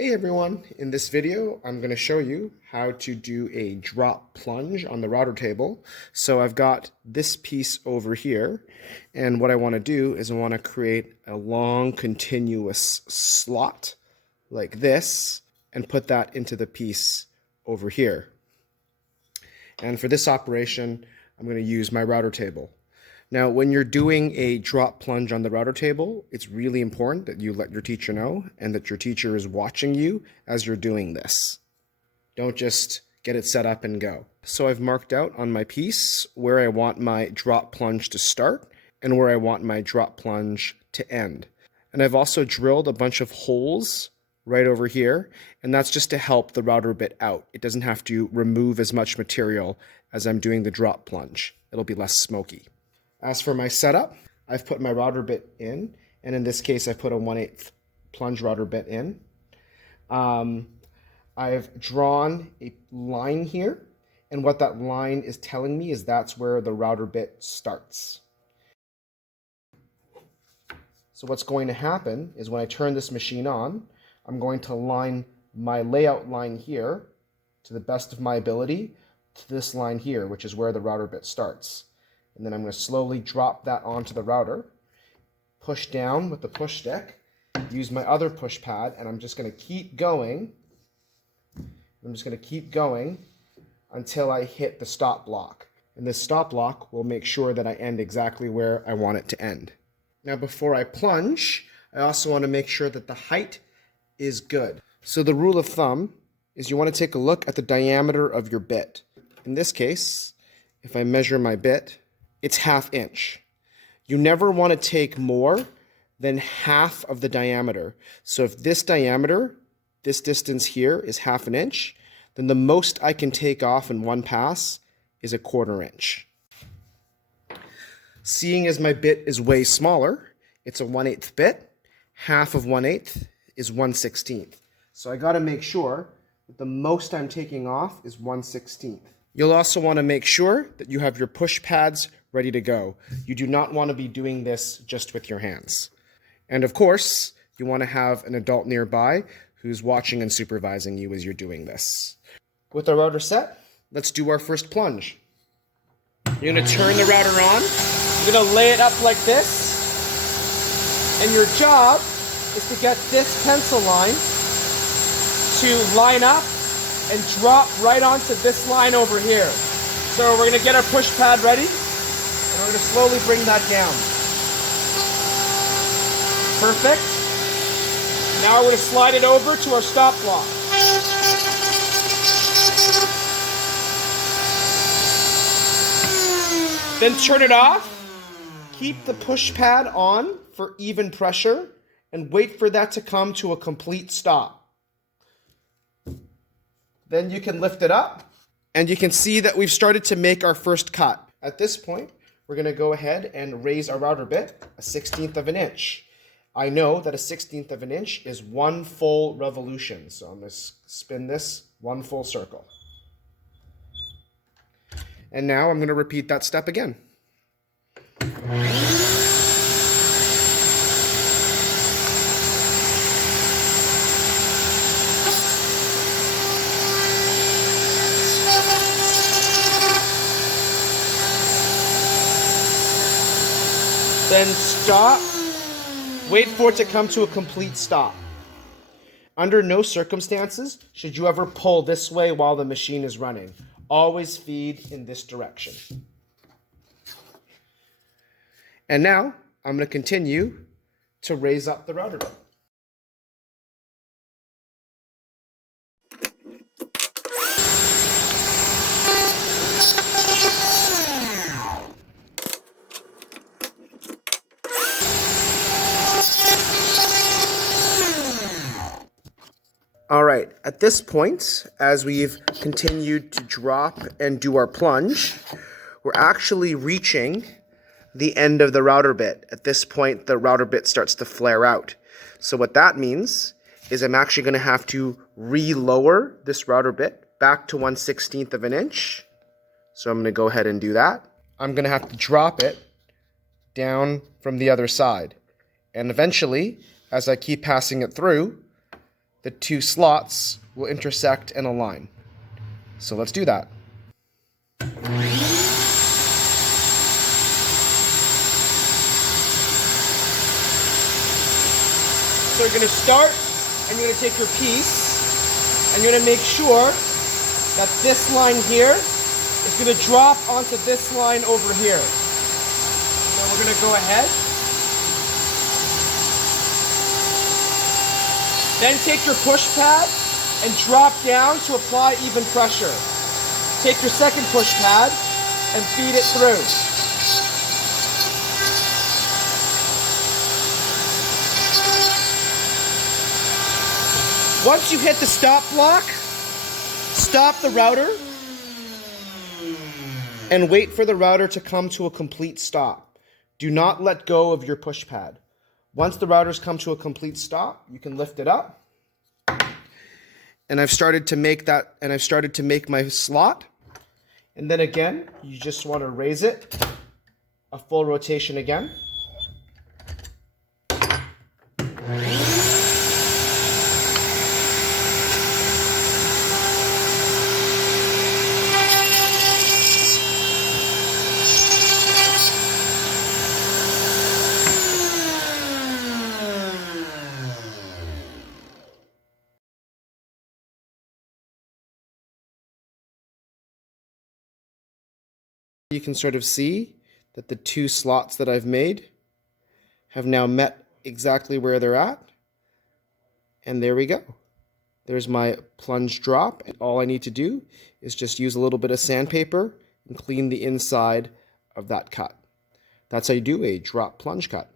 Hey everyone, in this video I'm going to show you how to do a drop plunge on the router table. So I've got this piece over here, and what I want to do is I want to create a long continuous slot like this and put that into the piece over here. And for this operation I'm going to use my router table. Now, when you're doing a drop plunge on the router table, it's really important that you let your teacher know and that your teacher is watching you as you're doing this. Don't just get it set up and go. So I've marked out on my piece where I want my drop plunge to start and where I want my drop plunge to end. And I've also drilled a bunch of holes right over here, and that's just to help the router bit out. It doesn't have to remove as much material as I'm doing the drop plunge. It'll be less smoky. As for my setup, I've put my router bit in, and in this case I put a 1/8 plunge router bit in. I've drawn a line here, and what that line is telling me is that's where the router bit starts. So what's going to happen is when I turn this machine on, I'm going to line my layout line here to the best of my ability to this line here, which is where the router bit starts. And then I'm going to slowly drop that onto the router, push down with the push stick, use my other push pad, and I'm just going to keep going. I'm just going to keep going until I hit the stop block. And this stop block will make sure that I end exactly where I want it to end. Now, before I plunge, I also want to make sure that the height is good. So the rule of thumb is you want to take a look at the diameter of your bit. In this case, if I measure my bit, it's 1/2 inch. You never want to take more than half of the diameter. So if this diameter, this distance here is 1/2 inch, then the most I can take off in one pass is 1/4 inch. Seeing as my bit is way smaller, it's a 1/8 bit, half of 1/8 is 1/16. So I got to make sure that the most I'm taking off is 1/16. You'll also want to make sure that you have your push pads ready to go. You do not want to be doing this just with your hands. And of course, you want to have an adult nearby who's watching and supervising you as you're doing this. With our router set, let's do our first plunge. You're going to turn the router on. You're going to lay it up like this. And your job is to get this pencil line to line up and drop right onto this line over here. So we're going to get our push pad ready, and we're going to slowly bring that down. Perfect. Now we're going to slide it over to our stop block. Then turn it off. Keep the push pad on for even pressure, and wait for that to come to a complete stop. Then you can lift it up, and you can see that we've started to make our first cut. At this point, we're going to go ahead and raise our router bit 1/16 of an inch. I know that 1/16 of an inch is 1 full revolution, so I'm going to spin this 1 full circle. And now I'm going to repeat that step again. Then stop. Wait for it to come to a complete stop. Under no circumstances should you ever pull this way while the machine is running. Always feed in this direction. And now I'm going to continue to raise up the router bit. All right, at this point, as we've continued to drop and do our plunge, we're actually reaching the end of the router bit. At this point, the router bit starts to flare out. So what that means is I'm actually going to have to re-lower this router bit back to 1/16 of an inch. So I'm going to go ahead and do that. I'm going to have to drop it down from the other side. And eventually, as I keep passing it through, the two slots will intersect and align. So let's do that. So you're going to start, and you're going to take your piece, and you're going to make sure that this line here is going to drop onto this line over here. So we're going to go ahead. Then take your push pad and drop down to apply even pressure. Take your second push pad and feed it through. Once you hit the stop block, stop the router and wait for the router to come to a complete stop. Do not let go of your push pad. Once the routers come to a complete stop, you can lift it up. And I've started to make that, and I've started to make my slot. And then again, you just want to raise it a full rotation again. You can sort of see that the two slots that I've made have now met exactly where they're at. And there we go. There's my plunge drop. And all I need to do is just use a little bit of sandpaper and clean the inside of that cut. That's how you do a drop plunge cut.